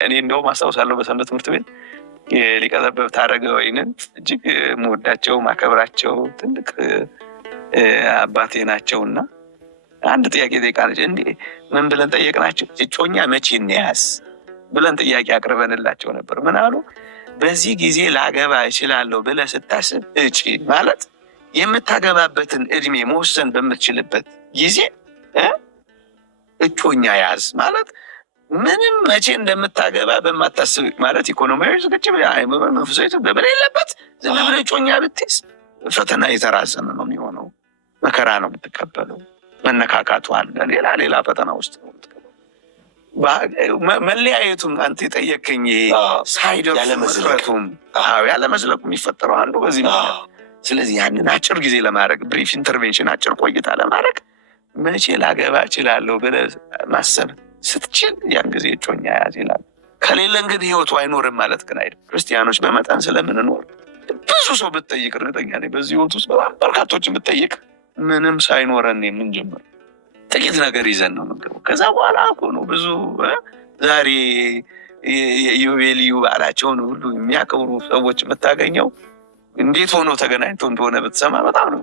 እኔ እንደውም አስታውሳለሁ በሰንበት ትምህርት ቤት የሊቀ ጠበብት አረጋወይንን እጅግ የምወዳቸው ማከብራቸው ትልቅ አባቴ ናቸውና አንድ ጥያቄ ጠይቃለች። እንዴ ምን ብለን ጠየቅናቸው? እጮኛ መቼ እንያዝ ብለን ጥያቄ አቅርበንላቸው ነበር። ምን አሉ? በዚህ ጊዜ ላገባ እችላለሁ ብለህ ስታስብ እጪ ማለት የምታገባበትን እድሜ መወሰን በምትችልበት ጊዜ እጮኛ ያዝ ማለት ምንም መቼ እንደምታገባ በማታስብ ማለት ኢኮኖሚያዊ ዝግጅት መንፈሳዊ በሌለበት ዝም ብለህ እጮኛ ብትይዝ ፈተና የተራዘመ ነው የሚሆነው። መከራ ነው የምትቀበለው። መነካካቱ አለ። ሌላ ፈተና ውስጥ ነው የምትቀበለው። መለያየቱም አንተ የጠየቀኝ ሳይደርሱ መስረቱም ያለመዝለቁ የሚፈጠረው አንዱ በዚህ ነው። ስለዚህ ያንን አጭር ጊዜ ለማድረግ ብሪፍ ኢንተርቬንሽን አጭር ቆይታ ለማድረግ መቼ ላገባ እችላለሁ ብለህ ማሰብ ስትችል ያን ጊዜ እጮኛ ያዝ ይላል። ከሌለ እንግዲህ ህይወቱ አይኖርም ማለት ግን አይደለም። ክርስቲያኖች በመጠን ስለምንኖር ብዙ ሰው ብትጠይቅ እርግጠኛ ነኝ በዚህ ህይወት ውስጥ በጣም በርካቶችን ብትጠይቅ ምንም ሳይኖረን የምንጀምር ጥቂት ነገር ይዘን ነው የምንገባው። ከዛ በኋላ እኮ ነው ብዙ ዛሬ የኢዮቤልዩ በዓላቸውን ሁሉ የሚያከብሩ ሰዎች የምታገኘው እንዴት ሆኖ ተገናኝቶ እንደሆነ ብትሰማ በጣም ነው